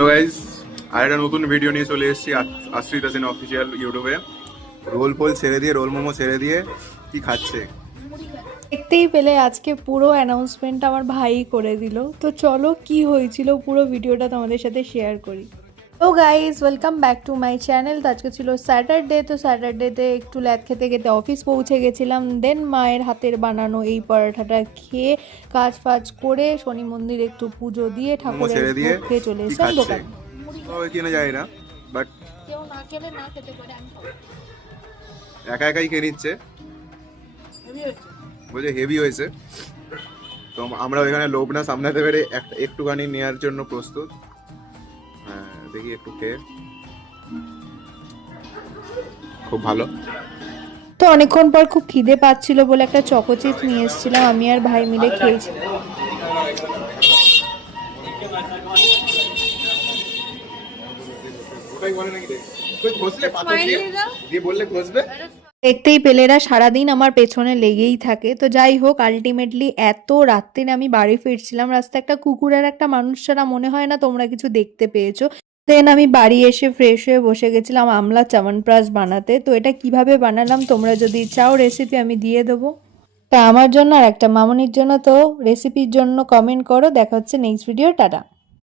তো গাইজ আর একটা নতুন ভিডিও নিয়ে চলে এসেছি আশ্রিত হাসিনা অফিসিয়াল ইউটিউবে। রোল ফোল ছেড়ে দিয়ে, রোল মোমো ছেড়ে দিয়ে কি খাচ্ছে দেখতেই পেলে আজকে পুরো অ্যানাউন্সমেন্ট আমার ভাই করে দিল। তো চলো কি হয়েছিল পুরো ভিডিওটা তোমাদের সাথে শেয়ার করি। তো guys welcome back to my channel. তো আজকে ছিল স্যাটারডে, তো স্যাটারডেতে একটু ল্যাদ খেতে খেতে অফিস পৌঁছে গেছিলাম। দেন মায়ের হাতের বানানো এই পরোটাটা খেয়ে কাজ ফাজ করে শনি মন্দিরে একটু পুজো দিয়ে মোমো ঠাকুরের ছেড়ে দিয়ে ভোগ খেয়ে চলে কি এসেছিলাম খাচ্ছে দোকানে। কিনে যায় না, বাট কেউ না খেলে না খেতে পারে, আমি খাবো। একা একাই খেয়ে নিচ্ছে, বলছে হেভি হয়েছে। তো আমরা ওইখানে লোভ না সামলাতে পেরে একটুখানি নেওয়ার জন্য প্রস্তুত। হ্যাঁ দেখি একটু খেয়ে, খুব ভালো। তো অনেকক্ষণ পর খুব খিদে পাচ্ছিল বলে একটা চকোচিপ নিয়ে এসেছিলাম, আমি আর ভাই মিলে খেয়েছি। দেখতেই পেলে এরা সারাদিন আমার পেছনে লেগেই থাকে। তো যাই হোক, আলটিমেটলি এত রাত্রিরে আমি বাড়ি ফিরছিলাম, রাস্তায় একটা কুকুর আর একটা মানুষ ছাড়া মনে হয় না তোমরা কিছু দেখতে পেয়েছো। দেন আমি বাড়ি এসে ফ্রেশ হয়ে বসে গেছিলাম আমলা চ্যবনপ্রাশ বানাতে। তো এটা কিভাবে বানালাম তোমরা যদি চাও রেসিপি আমি দিয়ে দেবো। তা আমার জন্য আর একটা মামনির জন্য তো রেসিপির জন্য কমেন্ট করো। দেখা হচ্ছে নেক্সট ভিডিও, টাটা।